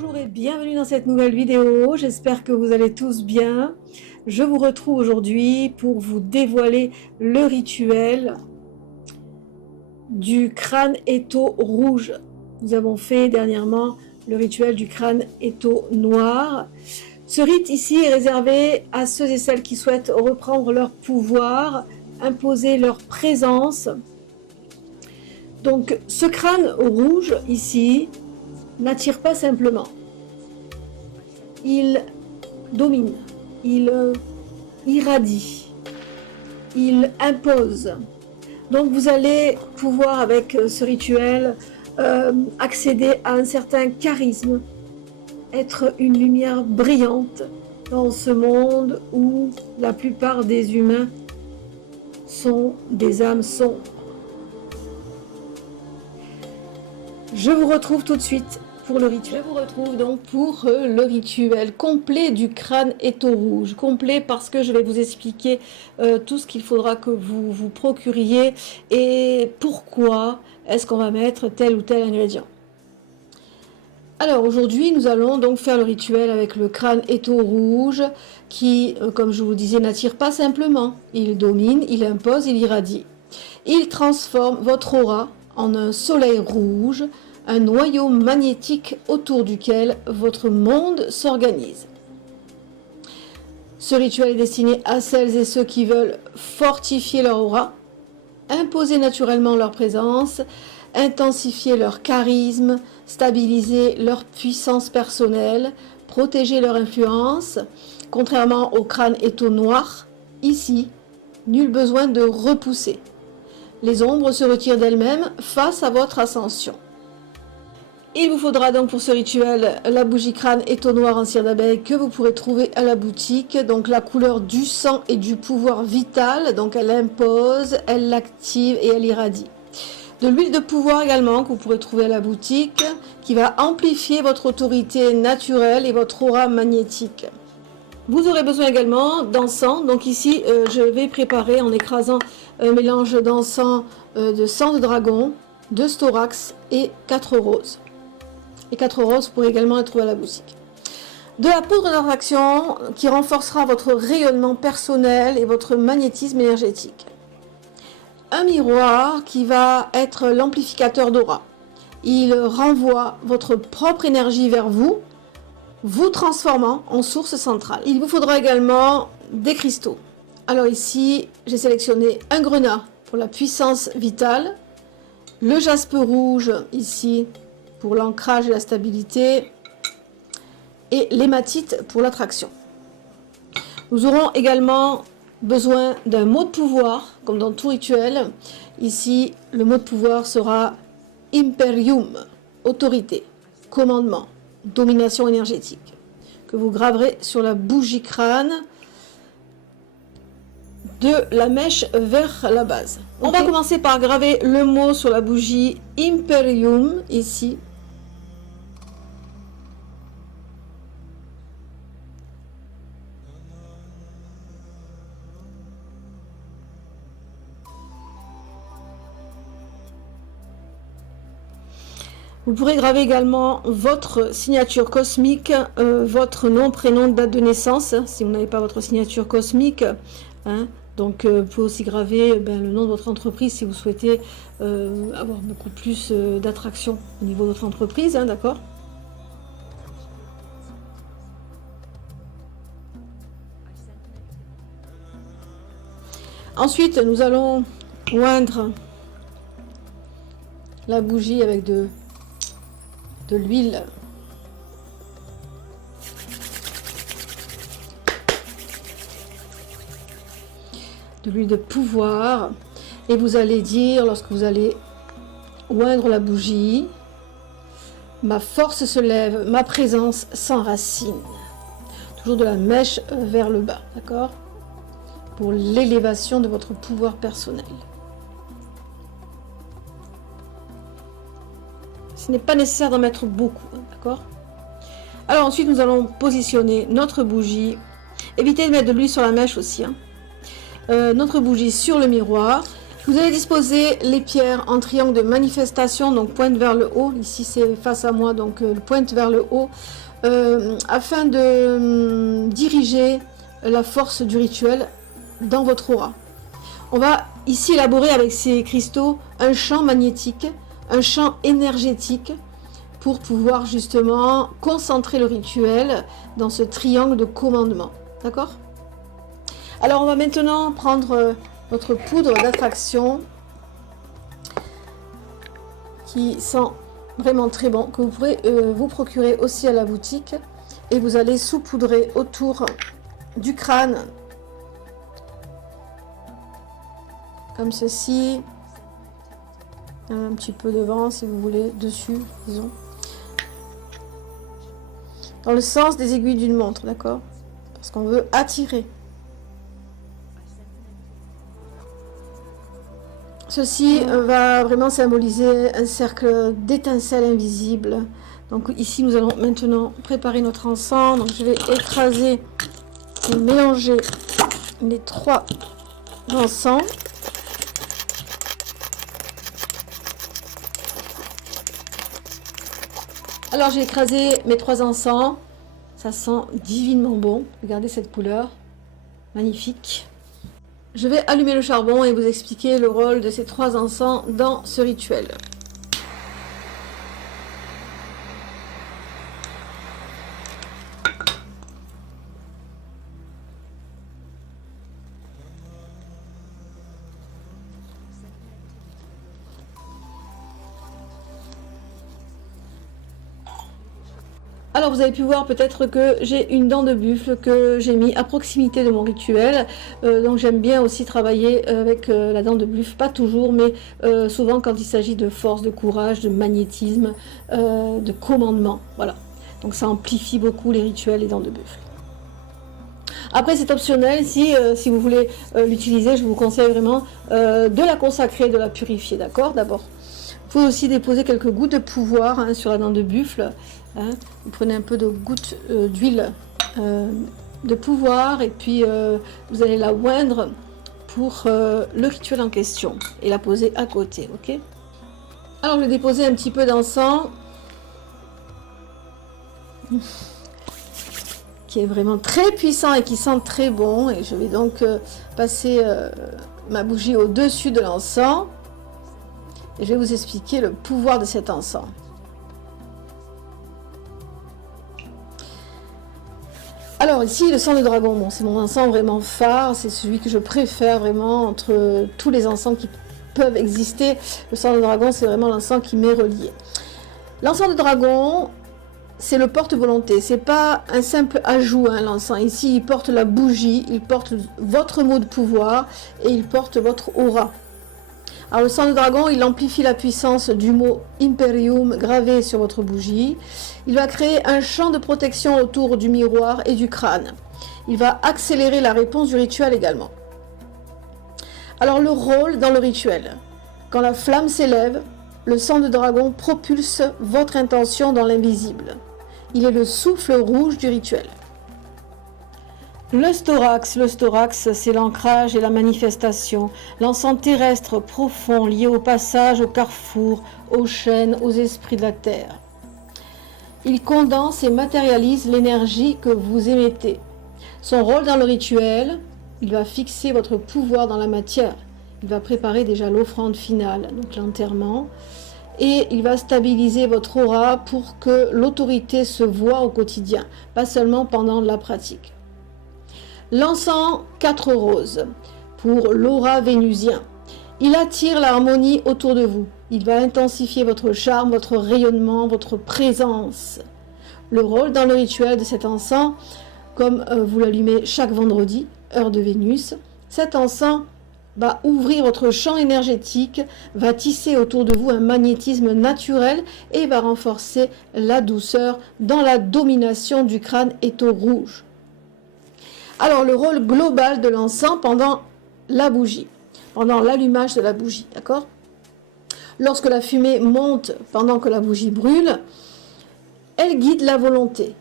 Bonjour et bienvenue dans cette nouvelle vidéo, j'espère que vous allez tous bien. Je vous retrouve aujourd'hui pour vous dévoiler le rituel du crâne étau rouge. Nous avons fait dernièrement le rituel du crâne étau noir. Ce rite ici est réservé à ceux et celles qui souhaitent reprendre leur pouvoir, imposer leur présence. Donc ce crâne rouge ici n'attire pas simplement. Il domine, il irradie, il impose. Donc vous allez pouvoir avec ce rituel accéder à un certain charisme, être une lumière brillante dans ce monde où la plupart des humains sont des âmes sombres. Je vous retrouve tout de suite pour le rituel. Je vous retrouve donc pour le rituel complet du crâne étau rouge. Complet parce que je vais vous expliquer tout ce qu'il faudra que vous vous procuriez et pourquoi est-ce qu'on va mettre tel ou tel ingrédient. Alors aujourd'hui nous allons donc faire le rituel avec le crâne étau rouge qui, comme je vous le disais, n'attire pas simplement. Il domine, il impose, il irradie. Il transforme votre aura en un soleil rouge, un noyau magnétique autour duquel votre monde s'organise. Ce rituel est destiné à celles et ceux qui veulent fortifier leur aura, imposer naturellement leur présence, intensifier leur charisme, stabiliser leur puissance personnelle, protéger leur influence. Contrairement au crâne étau noir, ici, nul besoin de repousser. Les ombres se retirent d'elles-mêmes face à votre ascension. Il vous faudra donc pour ce rituel la bougie crâne étau noir en cire d'abeille que vous pourrez trouver à la boutique. Donc la couleur du sang et du pouvoir vital, donc elle impose, elle l'active et elle irradie. De l'huile de pouvoir également que vous pourrez trouver à la boutique qui va amplifier votre autorité naturelle et votre aura magnétique. Vous aurez besoin également d'encens. Donc ici, je vais préparer en écrasant un mélange d'encens de sang de dragon, de storax et 4 roses. Les 4 roses, vous pourrez également les trouver à la boutique. De la poudre d'attraction qui renforcera votre rayonnement personnel et votre magnétisme énergétique. Un miroir qui va être l'amplificateur d'aura. Il renvoie votre propre énergie vers vous, vous transformant en source centrale. Il vous faudra également des cristaux. Alors ici, j'ai sélectionné un grenat pour la puissance vitale, le jaspe rouge ici pour l'ancrage et la stabilité, et l'hématite pour l'attraction. Nous aurons également besoin d'un mot de pouvoir, comme dans tout rituel. Ici, le mot de pouvoir sera Imperium, autorité, commandement, domination énergétique, que vous graverez sur la bougie crâne de la mèche vers la base. On va commencer par graver le mot sur la bougie Imperium, ici. Vous pourrez graver également votre signature cosmique, votre nom, prénom, date de naissance, si vous n'avez pas votre signature cosmique. Donc vous pouvez aussi graver le nom de votre entreprise si vous souhaitez avoir beaucoup plus d'attraction au niveau de votre entreprise, d'accord. Ensuite, nous allons oindre la bougie avec de l'huile. De l'huile de pouvoir. Et vous allez dire, lorsque vous allez oindre la bougie, ma force se lève, ma présence s'enracine. Toujours de la mèche vers le bas, d'accord? Pour l'élévation de votre pouvoir personnel. Ce n'est pas nécessaire d'en mettre beaucoup, d'accord? Alors ensuite, nous allons positionner notre bougie. Évitez de mettre de l'huile sur la mèche aussi. Notre bougie sur le miroir. Vous allez disposer les pierres en triangle de manifestation, donc pointe vers le haut. Ici, c'est face à moi, donc pointe vers le haut, afin de diriger la force du rituel dans votre aura. On va ici élaborer avec ces cristaux un champ magnétique, un champ énergétique pour pouvoir justement concentrer le rituel dans ce triangle de commandement. D'accord? Alors on va maintenant prendre notre poudre d'attraction qui sent vraiment très bon, que vous pourrez vous procurer aussi à la boutique, et vous allez saupoudrer autour du crâne comme ceci, un petit peu devant si vous voulez, dessus disons, dans le sens des aiguilles d'une montre, d'accord, parce qu'on veut attirer. Ceci va vraiment symboliser un cercle d'étincelles invisibles. Donc ici, nous allons maintenant préparer notre encens. Donc je vais écraser et mélanger les 3 encens. Alors j'ai écrasé mes 3 encens. Ça sent divinement bon. Regardez cette couleur. Magnifique. Je vais allumer le charbon et vous expliquer le rôle de ces 3 encens dans ce rituel. Alors vous avez pu voir peut-être que j'ai une dent de buffle que j'ai mis à proximité de mon rituel, donc j'aime bien aussi travailler avec la dent de buffle, pas toujours, mais souvent quand il s'agit de force, de courage, de magnétisme, de commandement, voilà. Donc ça amplifie beaucoup les rituels, les dents de buffle. Après c'est optionnel, si vous voulez l'utiliser, je vous conseille vraiment de la consacrer, de la purifier, d'accord, d'abord. Vous pouvez aussi déposer quelques gouttes de pouvoir sur la dent de buffle. Hein. Vous prenez un peu de gouttes d'huile de pouvoir et puis vous allez la oindre pour le rituel en question et la poser à côté, ok? Alors je vais déposer un petit peu d'encens qui est vraiment très puissant et qui sent très bon, et je vais donc passer ma bougie au-dessus de l'encens. Et je vais vous expliquer le pouvoir de cet encens. Alors ici, le sang de dragon, bon, c'est mon encens vraiment phare, c'est celui que je préfère vraiment entre tous les encens qui peuvent exister. Le sang de dragon, c'est vraiment l'encens qui m'est relié. L'encens de dragon, c'est le porte-volonté, c'est pas un simple ajout, hein, l'encens. Ici, il porte la bougie, il porte votre mot de pouvoir et il porte votre aura. Alors le sang de dragon, il amplifie la puissance du mot Imperium gravé sur votre bougie. Il va créer un champ de protection autour du miroir et du crâne. Il va accélérer la réponse du rituel également. Alors le rôle dans le rituel. Quand la flamme s'élève, le sang de dragon propulse votre intention dans l'invisible. Il est le souffle rouge du rituel. Le storax, c'est l'ancrage et la manifestation, l'encens terrestre profond lié au passage, au carrefour, aux chaînes, aux esprits de la terre. Il condense et matérialise l'énergie que vous émettez. Son rôle dans le rituel, il va fixer votre pouvoir dans la matière. Il va préparer déjà l'offrande finale, donc l'enterrement, et il va stabiliser votre aura pour que l'autorité se voie au quotidien, pas seulement pendant la pratique. L'encens 4 roses pour l'aura vénusien. Il attire l'harmonie autour de vous. Il va intensifier votre charme, votre rayonnement, votre présence. Le rôle dans le rituel de cet encens, comme vous l'allumez chaque vendredi, heure de Vénus, cet encens va ouvrir votre champ énergétique, va tisser autour de vous un magnétisme naturel et va renforcer la douceur dans la domination du crâne étau rouge. Alors, le rôle global de l'encens pendant la bougie, pendant l'allumage de la bougie, d'accord? Lorsque la fumée monte pendant que la bougie brûle, elle guide la volonté.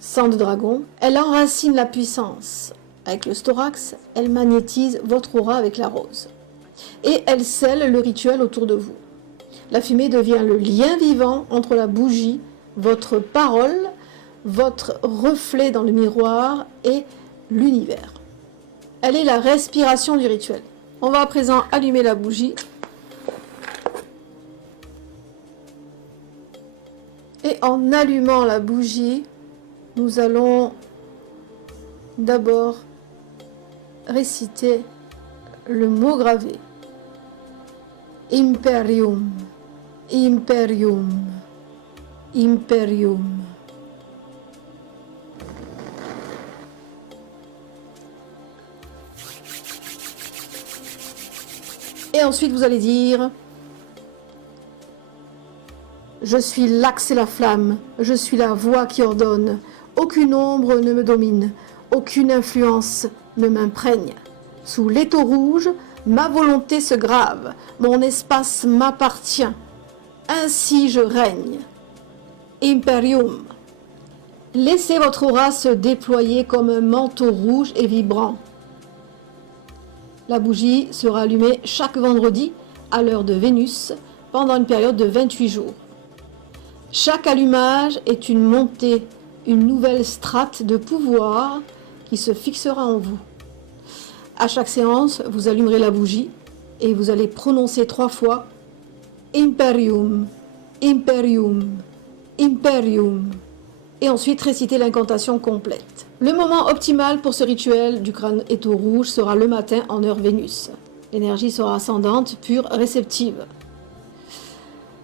Sang de dragon, elle enracine la puissance. Avec le storax, elle magnétise votre aura avec la rose. et elle scelle le rituel autour de vous. La fumée devient le lien vivant entre la bougie, votre parole, votre reflet dans le miroir et l'univers. Elle est la respiration du rituel. On va à présent allumer la bougie. Et en allumant la bougie, nous allons d'abord réciter le mot gravé. Imperium, Imperium, Imperium. Et ensuite, vous allez dire: je suis l'axe et la flamme, je suis la voix qui ordonne. Aucune ombre ne me domine, aucune influence ne m'imprègne. Sous l'étau rouge, ma volonté se grave, mon espace m'appartient. Ainsi je règne. Imperium. Laissez votre aura se déployer comme un manteau rouge et vibrant. La bougie sera allumée chaque vendredi à l'heure de Vénus pendant une période de 28 jours. Chaque allumage est une montée, une nouvelle strate de pouvoir qui se fixera en vous. À chaque séance, vous allumerez la bougie et vous allez prononcer 3 fois Imperium, Imperium, Imperium, et ensuite réciter l'incantation complète. Le moment optimal pour ce rituel du crâne étau rouge sera le matin en heure Vénus. L'énergie sera ascendante, pure, réceptive.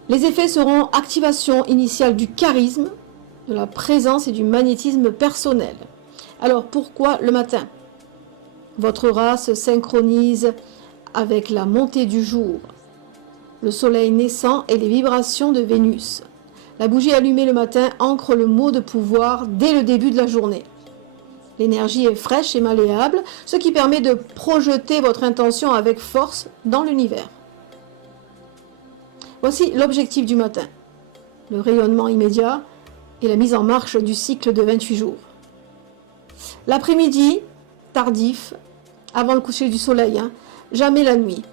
Les effets seront activation initiale du charisme, de la présence et du magnétisme personnel. Alors pourquoi le matin? Votre aura se synchronise avec la montée du jour, le soleil naissant et les vibrations de Vénus. La bougie allumée le matin ancre le mot de pouvoir dès le début de la journée. L'énergie est fraîche et malléable, ce qui permet de projeter votre intention avec force dans l'univers. Voici l'objectif du matin, le rayonnement immédiat et la mise en marche du cycle de 28 jours. L'après-midi, tardif, avant le coucher du soleil, jamais la nuit.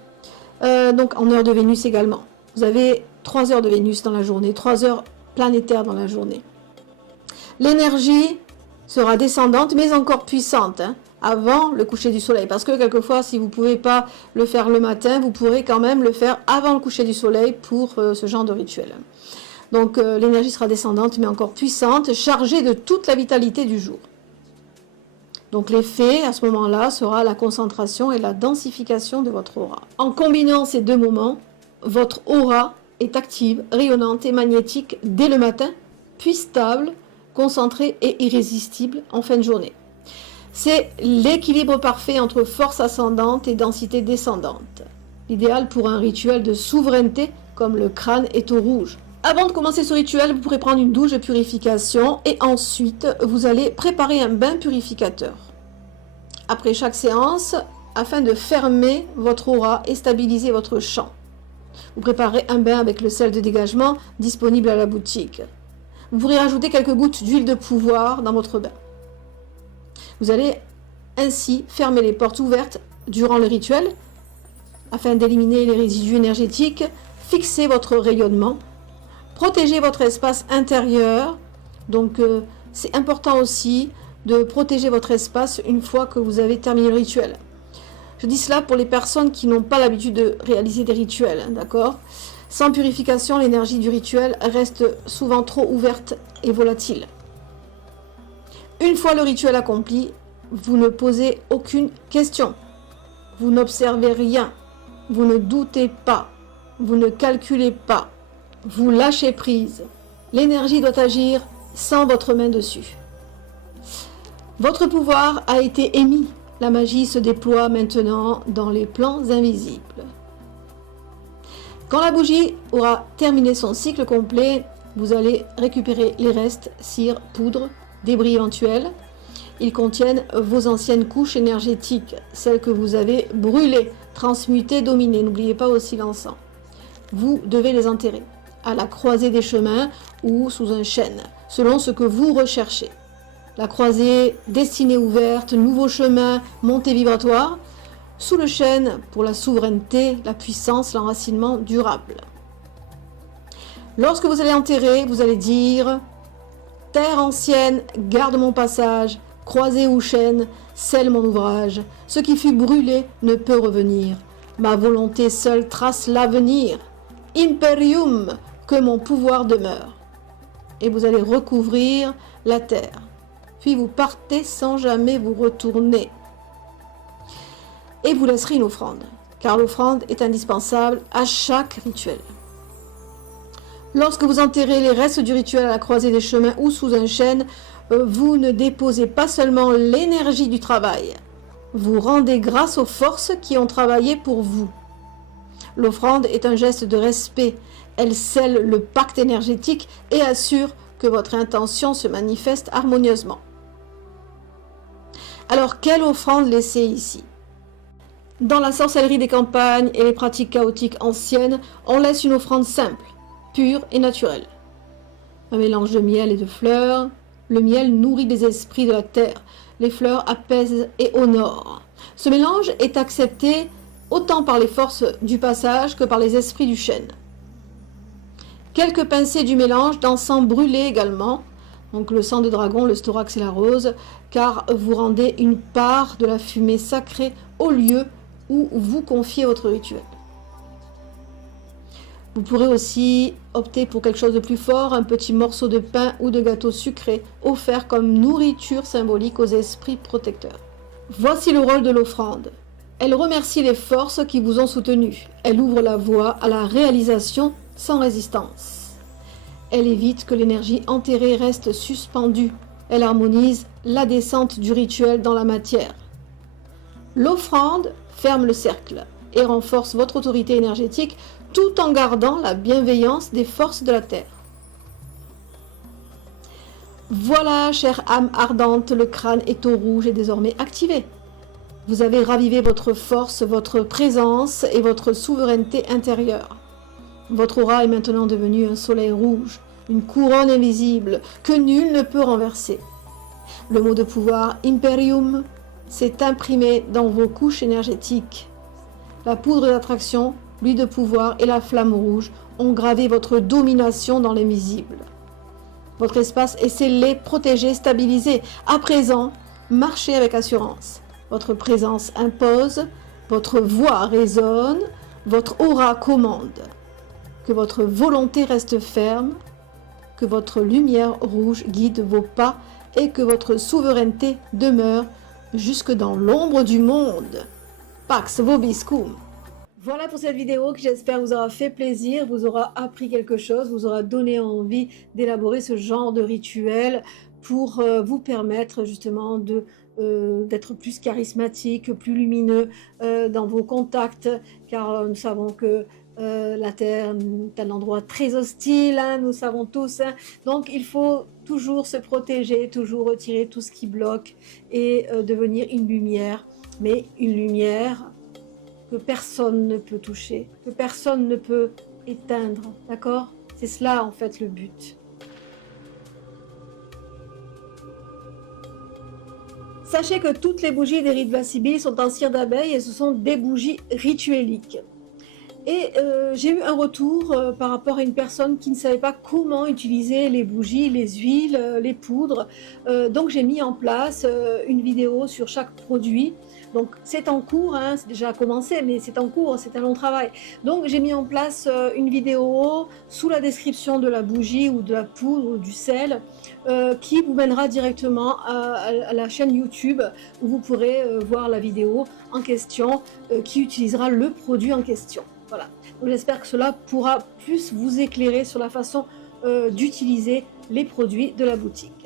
Donc en heure de Vénus également. Vous avez 3 heures de Vénus dans la journée, 3 heures planétaires dans la journée. L'énergie sera descendante mais encore puissante avant le coucher du soleil. Parce que quelquefois, si vous ne pouvez pas le faire le matin, vous pourrez quand même le faire avant le coucher du soleil pour ce genre de rituel. Donc l'énergie sera descendante mais encore puissante, chargée de toute la vitalité du jour. Donc l'effet à ce moment-là sera la concentration et la densification de votre aura. En combinant ces deux moments, votre aura est active, rayonnante et magnétique dès le matin, puis stable, concentrée et irrésistible en fin de journée. C'est l'équilibre parfait entre force ascendante et densité descendante. L'idéal pour un rituel de souveraineté comme le crâne étau rouge. Avant de commencer ce rituel, vous pourrez prendre une douche de purification et ensuite vous allez préparer un bain purificateur. Après chaque séance, afin de fermer votre aura et stabiliser votre champ. Vous préparez un bain avec le sel de dégagement disponible à la boutique. Vous pourrez rajouter quelques gouttes d'huile de pouvoir dans votre bain. Vous allez ainsi fermer les portes ouvertes durant le rituel afin d'éliminer les résidus énergétiques, fixer votre rayonnement, protéger votre espace intérieur. Donc c'est important aussi de protéger votre espace une fois que vous avez terminé le rituel. Je dis cela pour les personnes qui n'ont pas l'habitude de réaliser des rituels, d'accord? Sans purification, l'énergie du rituel reste souvent trop ouverte et volatile. Une fois le rituel accompli, vous ne posez aucune question. Vous n'observez rien. Vous ne doutez pas. Vous ne calculez pas. Vous lâchez prise. L'énergie doit agir sans votre main dessus. Votre pouvoir a été émis. La magie se déploie maintenant dans les plans invisibles. Quand la bougie aura terminé son cycle complet, vous allez récupérer les restes, cire, poudre, débris éventuels. Ils contiennent vos anciennes couches énergétiques, celles que vous avez brûlées, transmutées, dominées. N'oubliez pas aussi l'encens. Vous devez les enterrer à la croisée des chemins ou sous un chêne, selon ce que vous recherchez. La croisée, destinée ouverte, nouveau chemin, montée vibratoire. Sous le chêne, pour la souveraineté, la puissance, l'enracinement durable. Lorsque vous allez enterrer, vous allez dire « Terre ancienne, garde mon passage, croisée ou chêne, scelle mon ouvrage. Ce qui fut brûlé ne peut revenir. Ma volonté seule trace l'avenir. Imperium, que mon pouvoir demeure. » Et vous allez recouvrir la terre. Puis vous partez sans jamais vous retourner. Et vous laisserez une offrande, car l'offrande est indispensable à chaque rituel. Lorsque vous enterrez les restes du rituel à la croisée des chemins ou sous un chêne, vous ne déposez pas seulement l'énergie du travail, vous rendez grâce aux forces qui ont travaillé pour vous. L'offrande est un geste de respect, elle scelle le pacte énergétique et assure que votre intention se manifeste harmonieusement. Alors, quelle offrande laisser ici? Dans la sorcellerie des campagnes et les pratiques chaotiques anciennes, on laisse une offrande simple, pure et naturelle. Un mélange de miel et de fleurs. Le miel nourrit les esprits de la terre. Les fleurs apaisent et honorent. Ce mélange est accepté autant par les forces du passage que par les esprits du chêne. Quelques pincées du mélange d'encens brûlé également, donc le sang de dragon, le storax et la rose, car vous rendez une part de la fumée sacrée au lieu où vous confiez votre rituel. Vous pourrez aussi opter pour quelque chose de plus fort, un petit morceau de pain ou de gâteau sucré, offert comme nourriture symbolique aux esprits protecteurs. Voici le rôle de l'offrande. Elle remercie les forces qui vous ont soutenu. Elle ouvre la voie à la réalisation sans résistance. Elle évite que l'énergie enterrée reste suspendue. Elle harmonise la descente du rituel dans la matière. L'offrande ferme le cercle et renforce votre autorité énergétique tout en gardant la bienveillance des forces de la Terre. Voilà, chère âme ardente, le crâne étau rouge est désormais activé. Vous avez ravivé votre force, votre présence et votre souveraineté intérieure. Votre aura est maintenant devenue un soleil rouge, une couronne invisible que nul ne peut renverser. Le mot de pouvoir Imperium s'est imprimé dans vos couches énergétiques. La poudre d'attraction, l'huile de pouvoir et la flamme rouge ont gravé votre domination dans l'invisible. Votre espace est scellé, protégé, stabilisé. À présent, marchez avec assurance. Votre présence impose, votre voix résonne, votre aura commande. Que votre volonté reste ferme, que votre lumière rouge guide vos pas et que votre souveraineté demeure jusque dans l'ombre du monde. Pax vobiscum. Voilà pour cette vidéo qui j'espère vous aura fait plaisir, vous aura appris quelque chose, vous aura donné envie d'élaborer ce genre de rituel pour vous permettre justement d'être plus charismatique, plus lumineux dans vos contacts, car nous savons que la Terre est un endroit très hostile, hein, nous savons tous, hein. Donc il faut toujours se protéger, toujours retirer tout ce qui bloque et devenir une lumière, mais une lumière que personne ne peut toucher, que personne ne peut éteindre, d'accord? C'est cela en fait le but. Sachez que toutes les bougies des rites de la Sibylle sont en cire d'abeille et ce sont des bougies rituelliques. Et j'ai eu un retour par rapport à une personne qui ne savait pas comment utiliser les bougies, les huiles, les poudres. Donc j'ai mis en place une vidéo sur chaque produit. Donc c'est en cours, hein, c'est déjà commencé, mais c'est en cours, c'est un long travail. Donc j'ai mis en place une vidéo sous la description de la bougie ou de la poudre ou du sel qui vous mènera directement à la chaîne YouTube où vous pourrez voir la vidéo en question qui utilisera le produit en question. Voilà, j'espère que cela pourra plus vous éclairer sur la façon d'utiliser les produits de la boutique.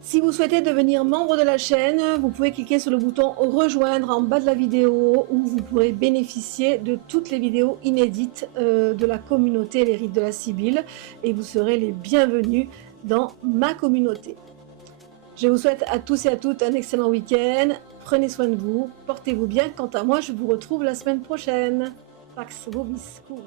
Si vous souhaitez devenir membre de la chaîne, vous pouvez cliquer sur le bouton rejoindre en bas de la vidéo où vous pourrez bénéficier de toutes les vidéos inédites de la communauté Les Rites de la Sibylle et vous serez les bienvenus dans ma communauté. Je vous souhaite à tous et à toutes un excellent week-end, prenez soin de vous, portez-vous bien, quant à moi je vous retrouve la semaine prochaine. Pax vobiscum.